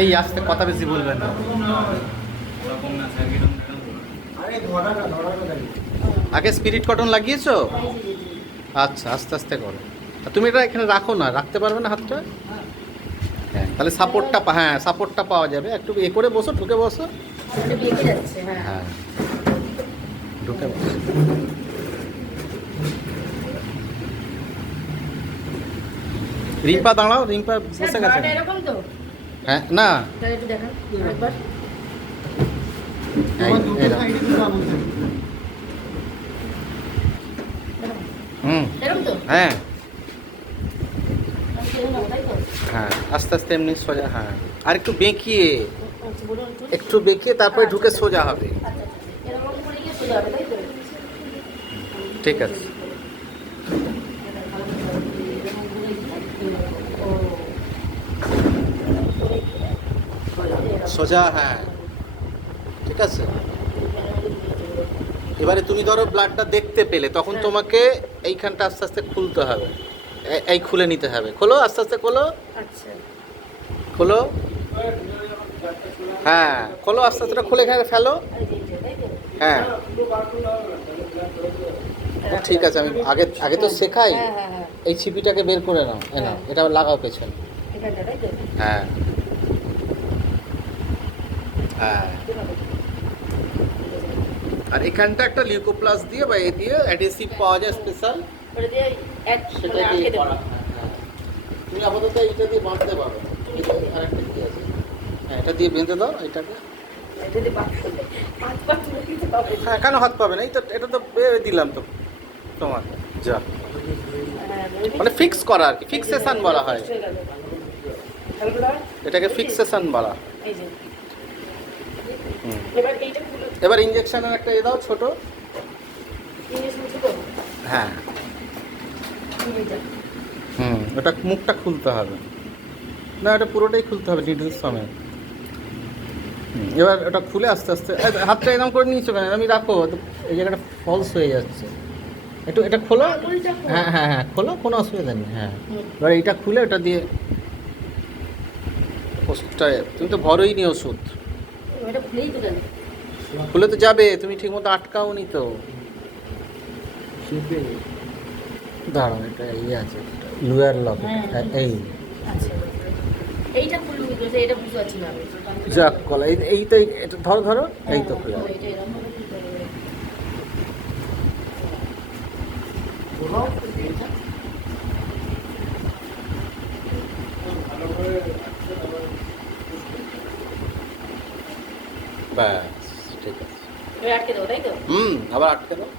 এই আসতে কথা বেশি বলবেন না। আগে স্পিরিট কটন লাগিয়েছো? আচ্ছা, আস্তে আস্তে করো। তুমি এটা এখানে রাখো না, রাখতে পারবে না হাতটা? হ্যাঁ, তাহলে সাপোর্টটা পাওয়া যাবে। একটু এ করে বসো, ঢুকে বসো। হ্যাঁ, ঢুকে বসো। রিম্পা দাঁড়াও, রিম্পা বসে গেছে। হ্যাঁ, না হ্যাঁ হ্যাঁ, আস্তে আস্তে এমনি সোজা। হ্যাঁ, আর একটু বেঁকিয়ে, তারপরে ঢুকে সোজা হবে। ঠিক আছে। সোজা, হ্যাঁ, ঠিক আছে। এবারে তুমি ধরো ব্লাডটা দেখতে পেলে, তখন তোমাকে এইখানটা আস্তে আস্তে খুলতে হবে। এই খুলে নিতে হবে। খোলো, আস্তে আস্তে খোলো। খোলো, হ্যাঁ খোলো, আস্তে আস্তে খুলে এখানে ফেলো। হ্যাঁ, ঠিক আছে। আমি আগে আগে তো শেখাই। এই ছিপিটাকে বের করে নাও, নাও, এটা লাগাও পেছনে। হ্যাঁ হ্যাঁ, আর এখানটা একটা লিউকোপ্লাস দিয়ে বা এ দিয়ে অ্যাডহেসিভ পাওয়া যায় স্পেশাল, সেটা দিয়ে করা। তুমি আপাতত এইটা দিয়ে বাঁধতে পারো। আরেকটা কি আছে? হ্যাঁ, এটা দিয়ে বেঁধে দাও এটাকে। হ্যাঁ, কেন হাত পাবে না? এই তো, এটা তো বেঁধে দিলাম তো তোমার। যা, মানে ফিক্স করা আর কি, ফিক্সেশন বলা হয় এটাকে, ফিক্সেশন বলা। এবার ইঞ্জেকশনের একটা এ দাও, ছোট। হ্যাঁ, ওটা মুখটা খুলতে হবে না, এটা পুরোটাই খুলতে হবে নিডল সমেত। এবার ওটা খুলে আস্তে আস্তে হাতটা এরকম করে নিয়েছো কেন? আমি রাখো, এই জায়গাটা ফলস হয়ে যাচ্ছে। একটু এটা খোলো। হ্যাঁ হ্যাঁ হ্যাঁ, খোলো, কোনো অসুবিধা নেই। হ্যাঁ, এবার এইটা খুলে ওটা দিয়ে ওষুধটা, তুমি তো ভরোই নি ওষুধ। খুলে তো যাবে, তুমি ঠিক মতো আটকাও নি তো। দাঁড়াও, এটা ইয়ে আছে, লুয়ার লক। এই যাক কলা, এই তো, এটা ধরো ধরো, এই তো খোলা। ব্যাস, ঠিক আছে। আবার আটকে দাও।